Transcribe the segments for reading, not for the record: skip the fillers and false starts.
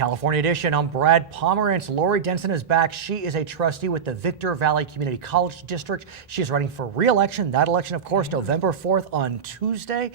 California Edition. I'm Brad Pomerance. Lorrie Denson is back. She is a trustee with the Victor Valley Community College District. She is running for re-election. That election, of course, November 4th on Tuesday.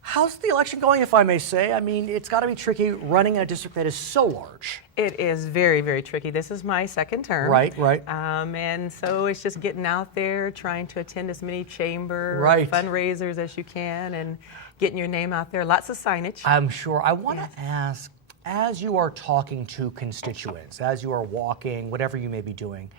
How's the election going, if I may say? I mean, it's got to be tricky running in a district that is so large. It is very, very tricky. This is my second term. Right. And so it's just getting out there, trying to attend as many chamber fundraisers as you can and getting your name out there. Lots of signage. I'm sure. I want to ask, as you are talking to constituents, as you are walking, whatever you may be doing,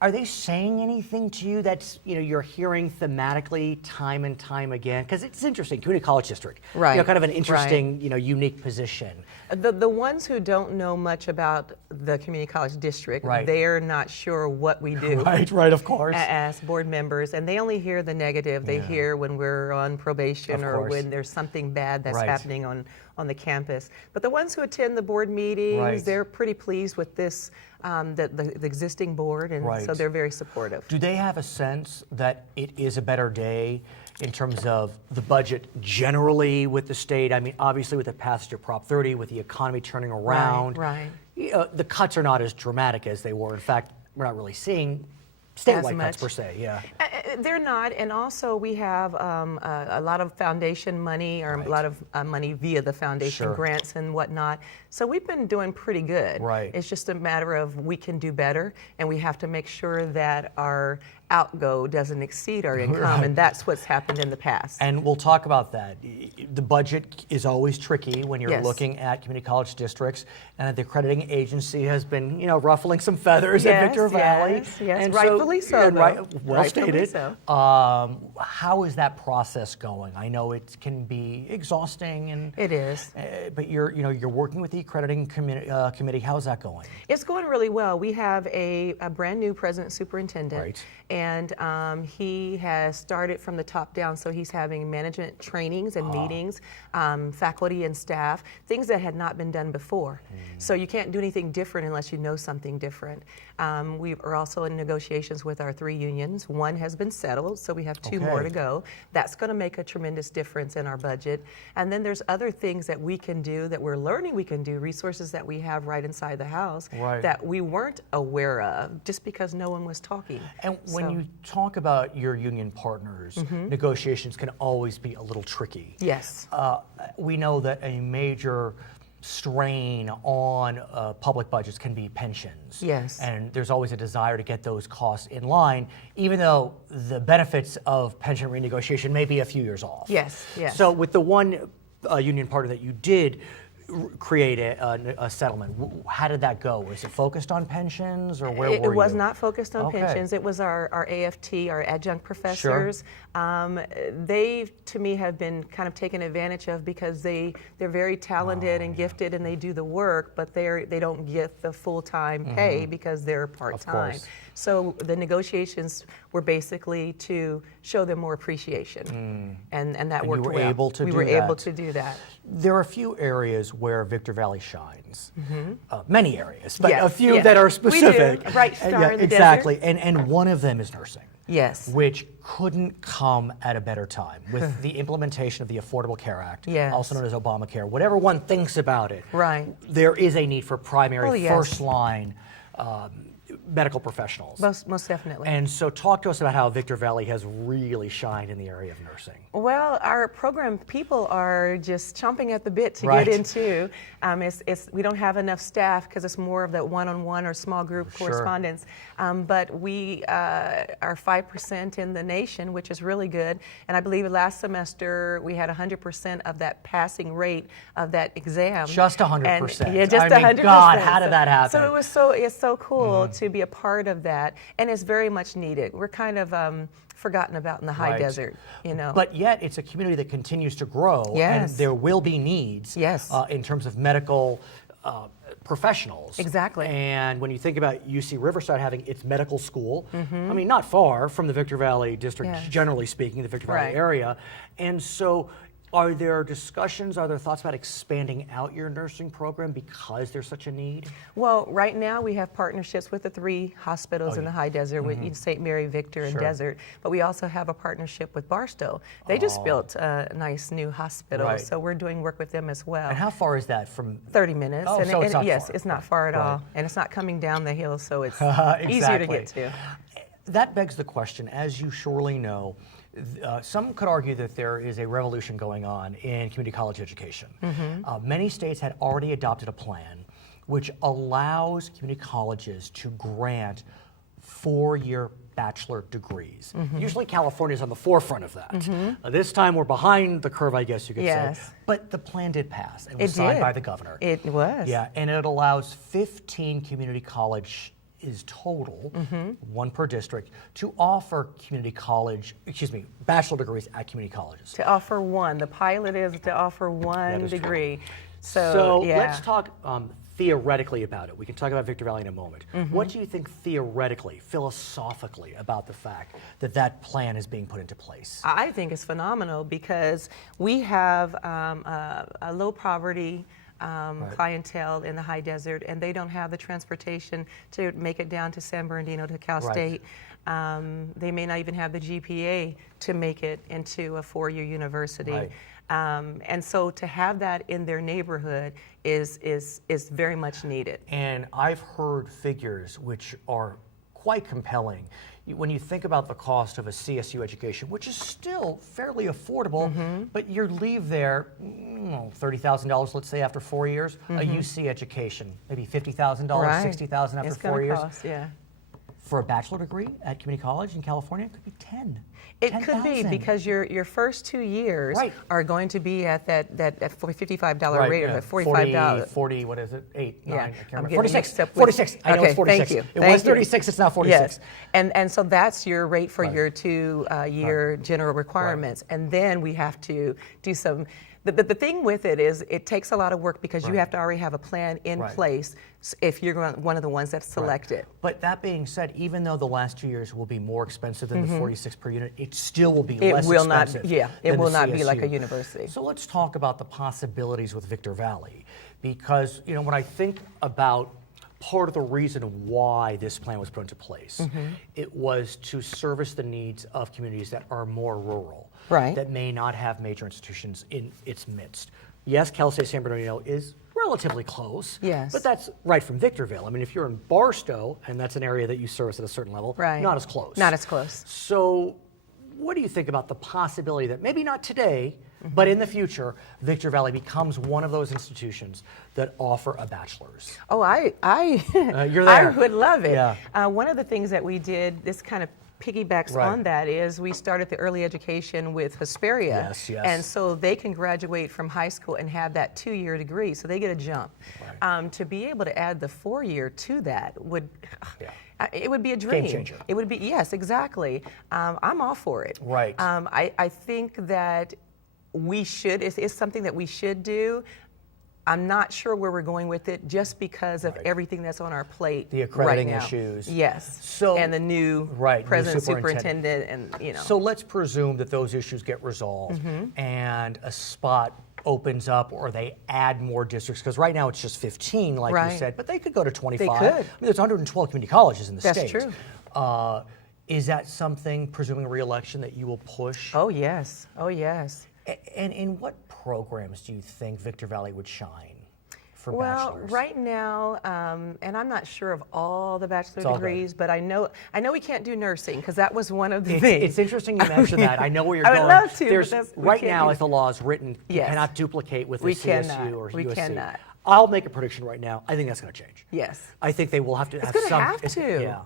are they saying anything to you that's, you're hearing thematically time and time again? Because it's interesting, community college district, kind of an interesting, unique position. The ones who don't know much about the community college district, they're not sure what we do. Right, of course. As board members, and they only hear the negative. They hear when we're on probation or when there's something bad that's happening on the campus. But the ones who attend the board meetings, they're pretty pleased with this, the existing board, and so they're very supportive. Do they have a sense that it is a better day in terms of the budget generally with the state? I mean, obviously with the passage of Prop 30, with the economy turning around, the cuts are not as dramatic as they were. In fact, we're not really seeing statewide cuts per se, They're not, and also we have a lot of foundation money, or a lot of money via the foundation grants and whatnot. So we've been doing pretty good. It's just a matter of we can do better, and we have to make sure that our outgo doesn't exceed our income, and that's what's happened in the past. And we'll talk about that. The budget is always tricky when you're looking at community college districts, and the accrediting agency has been, ruffling some feathers at Victor Valley. And rightfully so. Well stated. So. How is that process going? I know it can be exhausting, and it is. But you're working with the accrediting committee. How's that going? It's going really well. We have a brand new president superintendent. And he has started from the top down, so he's having management trainings and meetings, faculty and staff, things that had not been done before. So you can't do anything different unless you know something different. We are also in negotiations with our 3 unions. One has been settled, so we have 2 more to go. That's going to make a tremendous difference in our budget. And then there's other things that we can do, that we're learning we can do, resources that we have right inside the house that we weren't aware of just because no one was talking. And when you talk about your union partners, negotiations can always be a little tricky. Yes. We know that a major strain on public budgets can be pensions. Yes. And there's always a desire to get those costs in line, even though the benefits of pension renegotiation may be a few years off. Yes. So with the one union partner that you did create a settlement, how did that go? Was it focused on pensions, or where were you? It was not focused on pensions. It was our AFT, our adjunct professors. They, to me, have been kind of taken advantage of because they're very talented and gifted, and they do the work, but they don't get the full-time pay because they're part-time. So the negotiations were basically to show them more appreciation, and that worked well. We were able to do that. There are a few areas where Victor Valley shines. Many areas, but a few that are specific. We do. Bright star in the exactly. desert. And one of them is nursing. Yes. Which couldn't come at a better time with the implementation of the Affordable Care Act, also known as Obamacare. Whatever one thinks about it, there is a need for primary, first-line medical professionals. Most definitely. And so talk to us about how Victor Valley has really shined in the area of nursing. Well, our program people are just chomping at the bit to get into. We don't have enough staff because it's more of that one-on-one or small group correspondence. But we are 5% in the nation, which is really good. And I believe last semester we had 100% of that passing rate of that exam. Just 100%. Yeah, just 100%. God, how did that happen? So it's so cool to be a part of that, and it's very much needed. We're kind of forgotten about in the high desert, But yet it's a community that continues to grow, and there will be needs in terms of medical professionals. Exactly. And when you think about UC Riverside having its medical school, I mean, not far from the Victor Valley district, generally speaking, the Victor Valley area, and so Are there discussions, are there thoughts about expanding out your nursing program because there's such a need? Well, right now we have partnerships with the 3 hospitals in the High Desert, with St. Mary, Victor, and Desert, but we also have a partnership with Barstow. They just built a nice new hospital, so we're doing work with them as well. And how far is that from? 30 minutes. Oh, and, so it's not yes, far. it's not far at all. And it's not coming down the hill, so it's Exactly. easier to get to. That begs the question, as you surely know, some could argue that there is a revolution going on in community college education. Many states had already adopted a plan which allows community colleges to grant 4-year bachelor degrees. Usually California is on the forefront of that. This time we're behind the curve, I guess you could say. But the plan did pass and was signed by the governor. It was. Yeah, and it allows 15 community college is total, 1 per district, to offer bachelor degrees at community colleges. To offer 1. The pilot is to offer 1 degree. So let's talk theoretically about it. We can talk about Victor Valley in a moment. What do you think theoretically, philosophically, about the fact that that plan is being put into place? I think it's phenomenal because we have a low poverty clientele in the High Desert, and they don't have the transportation to make it down to San Bernardino to Cal State. They may not even have the GPA to make it into a 4-year university. And so to have that in their neighborhood is very much needed. And I've heard figures which are quite compelling. When you think about the cost of a CSU education, which is still fairly affordable, but you leave there, $30,000, let's say, after 4 years. A UC education, maybe $50,000, $60,000 after 4 years. Cost, For a bachelor degree at community college in California, it could be 10. It could be because your first 2 years are going to be at that $55 rate, or that $45. 40, what is it? 8, 9, I can't remember. 46. 46. I know it's 46. Thank you. It was 36, it's now 46. Yes. And so that's your rate for your 2-year general requirements. And then we have to do some. The thing with it is it takes a lot of work because you have to already have a plan in place if you're one of the ones that's selected. But that being said, even though the last 2 years will be more expensive than the 46 per unit, it still will be less expensive. It will not be CSU. like a university. So let's talk about the possibilities with Victor Valley, because when I think about part of the reason why this plan was put into place, it was to service the needs of communities that are more rural. That may not have major institutions in its midst. Yes, Cal State San Bernardino is relatively close, but that's right from Victorville. I mean, if you're in Barstow, and that's an area that you service at a certain level, not as close. Not as close. So what do you think about the possibility that maybe not today, but in the future, Victor Valley becomes one of those institutions that offer a bachelor's? Oh, you're there. I would love it. One of the things that we did, this kind of piggybacks on that, is we started the early education with Hesperia. And so they can graduate from high school and have that 2-year degree, so they get a jump. To be able to add the 4-year to that would, it would be a dream. Game changer. It would be, yes, exactly. I'm all for it. I think that we should, it's something that we should do. I'm not sure where we're going with it just because of everything that's on our plate. The accrediting issues. So, and the new president, superintendent, and So let's presume that those issues get resolved and a spot opens up, or they add more districts, because right now it's just 15, like you said, but they could go to 25. They could. I mean, there's 112 community colleges in the state. That's true. Is that something, presuming re-election, that you will push? Oh, yes. Oh, yes. And in what programs do you think Victor Valley would shine for bachelor's? bachelor's? Right now, and I'm not sure of all the bachelor degrees, but I know we can't do nursing because that was one of the things. It's interesting you mentioned that. I know where you're going. I would love to. There's, right now, as the law is written, you cannot duplicate with the CSU or USC. We cannot. I'll make a prediction right now. I think that's going to change. Yes. I think they will have to have some. It's going to have to. Yeah.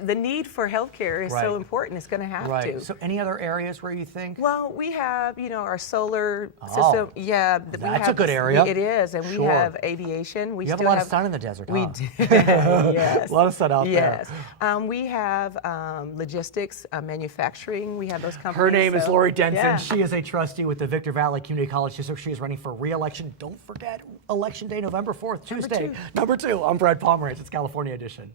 The need for healthcare is so important. It's going to have to. So, any other areas where you think? Well, we have, our solar system. Yeah, that's a good area. It is, and we have aviation. You have a lot of sun in the desert. We do. Yes. A lot of sun out there. Yes. We have logistics, manufacturing. We have those companies. Her name is Lorrie Denson. She is a trustee with the Victor Valley Community College District. She is running for re-election. Don't forget, Election Day, November 4th, Tuesday. Number 2. I'm Brad Pomerance. It's California Edition.